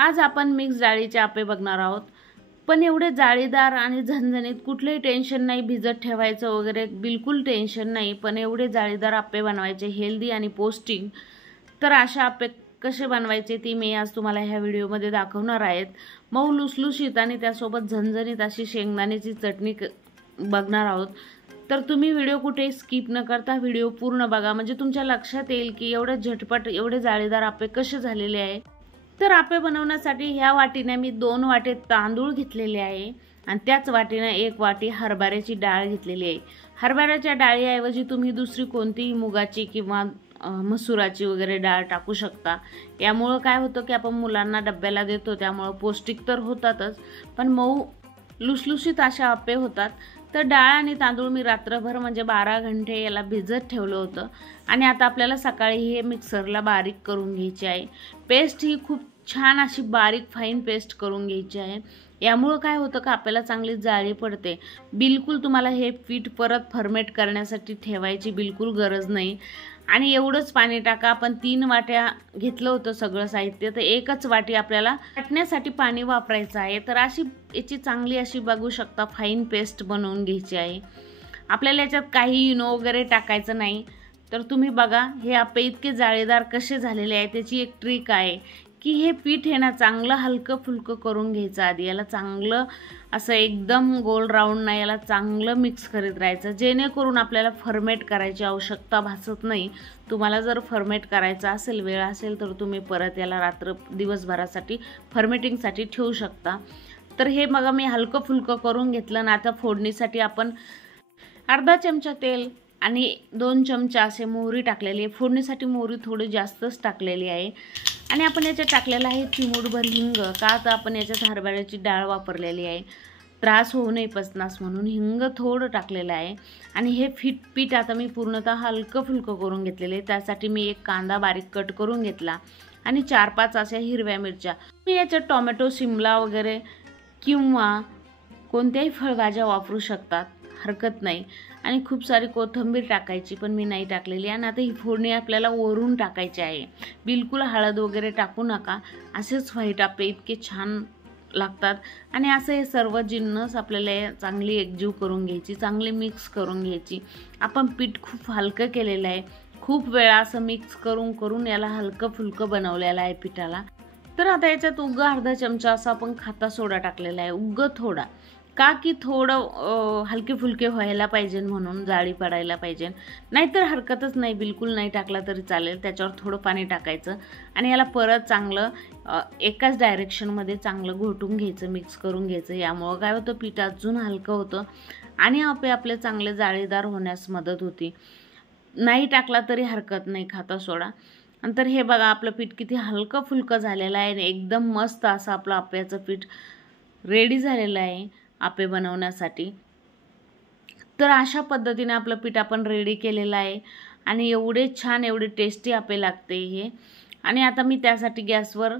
आज आपण मिक्स डाळीचे आप्पे बघणार आहोत। पण एवढे जाळीदार आणि झणझणीत, कुठलेही टेन्शन नाही, भिजत ठेवायचं वगैरे बिलकुल टेन्शन नाही। पण एवढे जाळीदार आप्पे बनवायचे, हेल्दी आणि पौष्टिक। तर अशा आप्पे कसे बनवायचे ती मी आज तुम्हाला ह्या व्हिडिओमध्ये दाखवणार आहेत। मऊ लुसलुशीत आणि त्यासोबत झणझणीत अशी शेंगदाण्याची चटणी बघणार आहोत। तर तुम्ही व्हिडिओ कुठे स्किप न करता व्हिडिओ पूर्ण बघा, म्हणजे तुमच्या लक्षात येईल की एवढे झटपट एवढे जाळीदार आप्पे कसे झालेले आहे। तर आप्पे बनवण्यासाठी ह्या वाटीने मी 2 वाटे तांदूळ घेतलेले आहे आणि त्याच वाटीने 1 वाटी हरभऱ्याची डाळ घेतलेली आहे। हरभऱ्याच्या डाळीऐवजी तुम्ही दुसरी कोणतीही मुगाची किंवा मसुराची वगैरे डाळ टाकू शकता। यामुळे काय होतं की आपण मुलांना डब्याला देतो, त्यामुळे पौष्टिक तर होतातच, पण मऊ लुसलुशीत अशा आप्पे होतात। तर डाळ आणि तांदूळ मी रात्रभर म्हणजे 12 घंटे याला भिजत ठेवलं होतं आणि आता आपल्याला सकाळी हे मिक्सरला बारीक करून घ्यायचे आहे। पेस्ट ही खूप छान अशी बारीक फाईन पेस्ट करून घ्यायची आहे। यामुळे काय होतं का आपल्याला चांगली जाळी पडते। बिलकुल तुम्हाला हे पीठ परत फर्मेट करण्यासाठी ठेवायची बिलकुल गरज नाही। आणि एवढंच पाणी टाका। आपण 3 वाट्या घेतलं होतं सगळं साहित्य, तर 1च वाटी आपल्याला वाटण्यासाठी पाणी वापरायचं आहे। तर अशी याची चांगली अशी बघू शकता फाईन पेस्ट बनवून घ्यायची आहे। आपल्याला याच्यात काही इनो वगैरे टाकायचं नाही। तर तुम्ही बघा हे आप्पे इतके जाळीदार कसे झालेले आहे। त्याची एक ट्रिक आहे की हे पीठ आहे ना चांगलं हलकं फुलकं करून घ्यायचं। आधी याला चांगलं असं एकदम गोल राऊंड नाही, याला चांगलं मिक्स करत राहायचं, जेणेकरून आपल्याला फर्मेट करायची आवश्यकता भासत नाही। तुम्हाला जर फर्मेट करायचं असेल, वेळ असेल, तर तुम्ही परत याला दिवसभरासाठी फर्मेटिंगसाठी ठेवू शकता। तर हे मग मी हलकं फुलकं करून घेतलं ना। आता फोडणीसाठी आपण अर्धा चमचा तेल आणि 2 चमचा असे मोहरी टाकलेली आहे। फोडणीसाठी मोहरी थोडी जास्तच टाकलेली आहे आणि आपण याच्यात टाकलेला आहे चिमूटभर हिंग, का तर आपण याच्यात हरभऱ्याची डाळ वापरलेली आहे, त्रास होऊ नये पचनास म्हणून हिंग थोडं टाकलेलं आहे। आणि हे पीठ आता मी पूर्णतः हलकं फुलकं करून घेतलेले आहे। त्यासाठी मी 1 कांदा बारीक कट करून घेतला आणि 4-5 अशा हिरव्या मिरच्या। मी याच्यात टोमॅटो, शिमला वगैरे किंवा कोणत्याही फळभाज्या वापरू शकतात, हरकत नाही। आणि खूप सारी कोथिंबीर टाकायची, पण मी नाही टाकलेली। आणि आता ही फोडणी आपल्याला वरून टाकायची आहे। बिलकुल हळद वगैरे टाकू नका, असेच व्हाईट आप्पे इतके छान लागतात। आणि असं हे सर्व जिन्नस आपल्याला चांगली एकजीव करून घ्यायची, चांगली मिक्स करून घ्यायची। आपण पीठ खूप हलकं केलेलं आहे, खूप वेळा असं मिक्स करून करून याला हलकं फुलकं बनवलेलं आहे पिठाला। तर आता याच्यात उगा अर्धा चमचा असा आपण खाता सोडा टाकलेला आहे, उगा थोडा, का की थोडं हलके फुलके व्हायला पाहिजे म्हणून, जाळी पडायला पाहिजे, नाहीतर हरकतच नाही, बिलकुल नाही टाकला तरी चालेल। त्याच्यावर थोडं पाणी टाकायचं आणि याला परत चांगलं एकाच डायरेक्शनमध्ये चांगलं घोटून घ्यायचं, मिक्स करून घ्यायचं। यामुळं काय होतं पीठ अजून हलकं होतं आणि आपले चांगले जाळीदार होण्यास मदत होती। नाही टाकला तरी हरकत नाही खाता सोडा। नंतर हे बघा आपलं पीठ किती हलकं फुलकं झालेलं आहे आणि एकदम मस्त असं आपलं आप्याचं पीठ रेडी झालेलं आहे आप्पे बनवण्यासाठी। तर अशा पद्धतीने आपलं पीठ आपण रेडी केलेलं आहे आणि एवढे छान एवढे टेस्टी आप्पे लागते हे। आणि आता मी त्यासाठी गॅसवर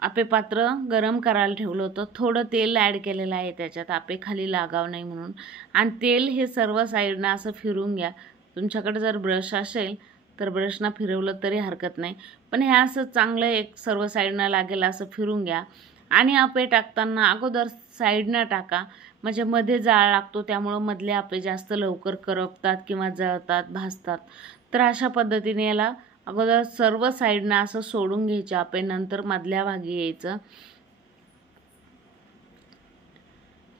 आप्पे पात्र गरम करायला ठेवलं होतं, थोडं तेल ॲड केलेलं आहे त्याच्यात, आप्पे खाली लागाव नाही म्हणून। आणि तेल हे सर्व साईडनं असं फिरून घ्या। तुमच्याकडे जर ब्रश असेल तर ब्रशनं फिरवलं तरी हरकत नाही, पण हे असं चांगलं एक सर्व साईडनं लागेल असं फिरून घ्या। आणि आप्पे टाकताना अगोदर साईडनं टाका, म्हणजे मध्ये जाळ लागतो, त्यामुळं मधले आप्पे जास्त लवकर करपतात किंवा जळतात, भाजतात। तर अशा पद्धतीने याला अगोदर सर्व साईडनं असं सोडून घ्यायचे आप्पे, नंतर मधल्या भागी यायचं।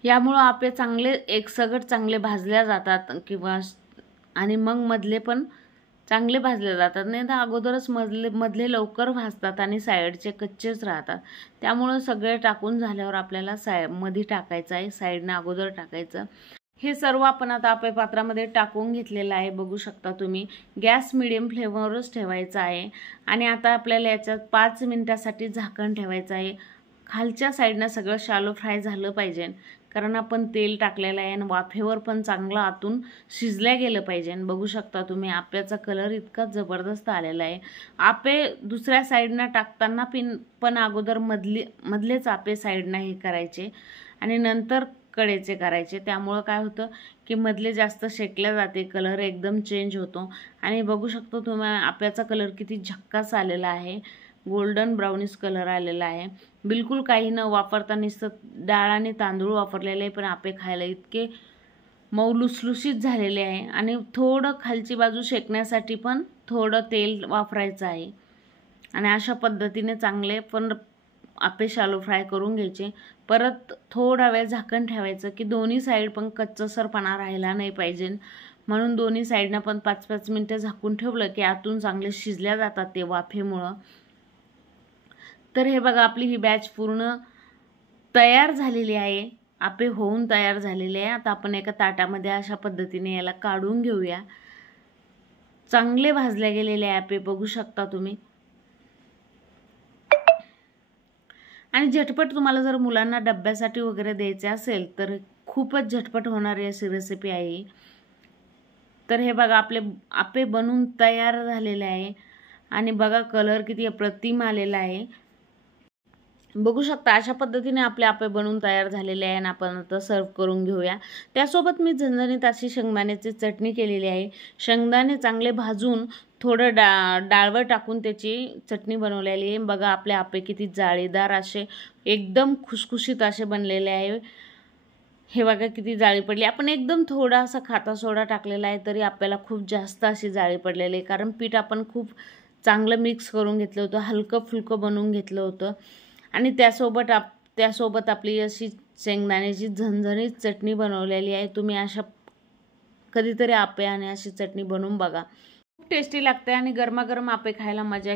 यामुळं आप्पे चांगले एकसगट चांगले भाजल्या जातात किंवा आणि मग मधले पण चांगले भाजले जातात। नाही तर अगोदरच मधले लवकर भाजतात आणि साईडचे कच्चेच राहतात। त्यामुळं सगळे टाकून झाल्यावर आपल्याला मध्ये टाकायचं आहे, साईडनं अगोदर टाकायचं। हे सर्व आपण आता आप्पे पात्रामध्ये टाकून घेतलेलं आहे, बघू शकता तुम्ही। गॅस मिडियम फ्लेमवरच ठेवायचा आहे आणि आता आपल्याला याच्यात 5 मिनिटासाठी झाकण ठेवायचं आहे। खालच्या साईडनं सगळं शॅलो फ्राय झालं पाहिजे, कारण आपण तेल टाकलेलं आहे आणि वाफेवर पण चांगलं आतून शिजल्या गेलं पाहिजे। बघू शकता तुम्ही आप्याचा कलर इतका जबरदस्त आलेला आहे। आप्पे दुसऱ्या साईडनं टाकताना पण अगोदर मधलेच आप्पे साईडनं हे करायचे आणि नंतर कडेचे करायचे। त्यामुळं काय होतं की मधले जास्त शेकल्या जाते, कलर एकदम चेंज होतो। आणि बघू शकतो तुम्ही आप्याचा कलर किती झक्कास आलेला आहे, गोल्डन ब्राउनिश कलर आलेला आहे. बिलकुल काही न वापरता नुसतं डाळ आणि तांदूळ वापरलेले आहे, पण आपे खायला इतके मऊ लुसलुशीत झालेले आहे. आणि थोडं खालची बाजू शेकण्यासाठी पण थोडं तेल वापरायचं आहे. आणि अशा पद्धतीने चांगले पण आपे शालो फ्राय करून घ्यायचे. परत थोडा वेळ झाकण ठेवायचं की दोन्ही साईड पण कच्चसरपणा राहिला नाही पाहिजे, म्हणून दोन्ही साईडनं पण 5-5 मिनटं झाकून ठेवलं की आतून चांगले शिजल्या जातात ते वाफेमुळं. तर हे बघा, आपली ही बॅच पूर्ण तयार झालेली आहे. आपे होऊन तयार झालेले आहे. आता आपण एका ताटामध्ये अशा पद्धतीने याला काढून घेऊया. चांगले भाजले गेलेले आपे बघू शकता तुम्ही. आणि झटपट तुम्हाला जर मुलांना डब्यासाठी वगैरे द्यायचे असेल तर खूपच झटपट होणारी अशी रेसिपी आहे. तर हे बघा, आपले आपे बनून तयार झालेले आहे. आणि बघा कलर किती अप्रतिम आलेला आहे. बघू शकता अशा पद्धतीने आपले आपे बनवून तयार झालेले आहे. आणि आपण आता सर्व करून घेऊया. त्यासोबत मी झणझणीत अशी शेंगदाण्याची चटणी केलेली आहे. शेंगदाणे चांगले भाजून थोडं डाळवर टाकून त्याची चटणी बनवलेली आहे. बघा आपले आपे किती जाळीदार असे एकदम खुसखुशीत असे बनलेले आहे. हे बघा किती जाळी पडली. आपण एकदम थोडासा खाता सोडा टाकलेला आहे तरी आपल्याला खूप जास्त अशी जाळी पडलेली आहे, कारण पीठ आपण खूप चांगलं मिक्स करून घेतलं होतं, हलकं फुलकं बनवून घेतलं होतं. आणि त्यासोबत आपली अशी शेंगदाण्याची झणझणीत चटणी बनवलेली आहे. तुम्ही अशा कधीतरी आपे आणि अशी चटणी बनवून बघा, खूप टेस्टी लागते. आणि गरमागरम आपे खायला मजा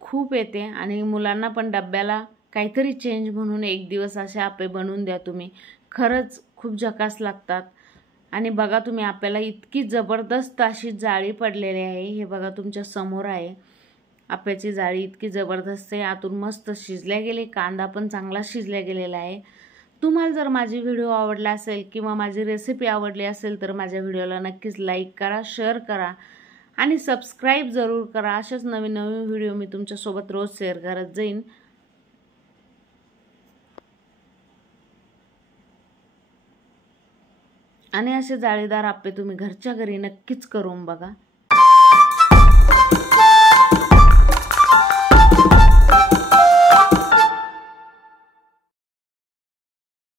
खूप येते. आणि मुलांना पण डब्याला काहीतरी चेंज म्हणून एक दिवस असे आपे बनवून द्या तुम्ही, खरंच खूप झकास लागतात. आणि बघा तुम्ही, आपल्याला इतकी जबरदस्त अशी जाळी पडलेली आहे. हे बघा तुमच्या समोर आहे, आप्याची जाळी इतकी जबरदस्त आहे. आतून मस्त शिजल्या गेले, कांदा पण चांगला शिजल्या गेलेला आहे. तुम्हाला जर माझी व्हिडिओ आवडला असेल किंवा माझी रेसिपी आवडली असेल तर माझ्या व्हिडिओला नक्कीच लाईक करा, शेअर करा आणि सबस्क्राईब जरूर करा. अशाच नवीन नवीन व्हिडिओ मी तुमच्यासोबत रोज शेअर करत जाईन. आणि असे जाळीदार आपे तुम्ही घरच्या घरी नक्कीच करून बघा.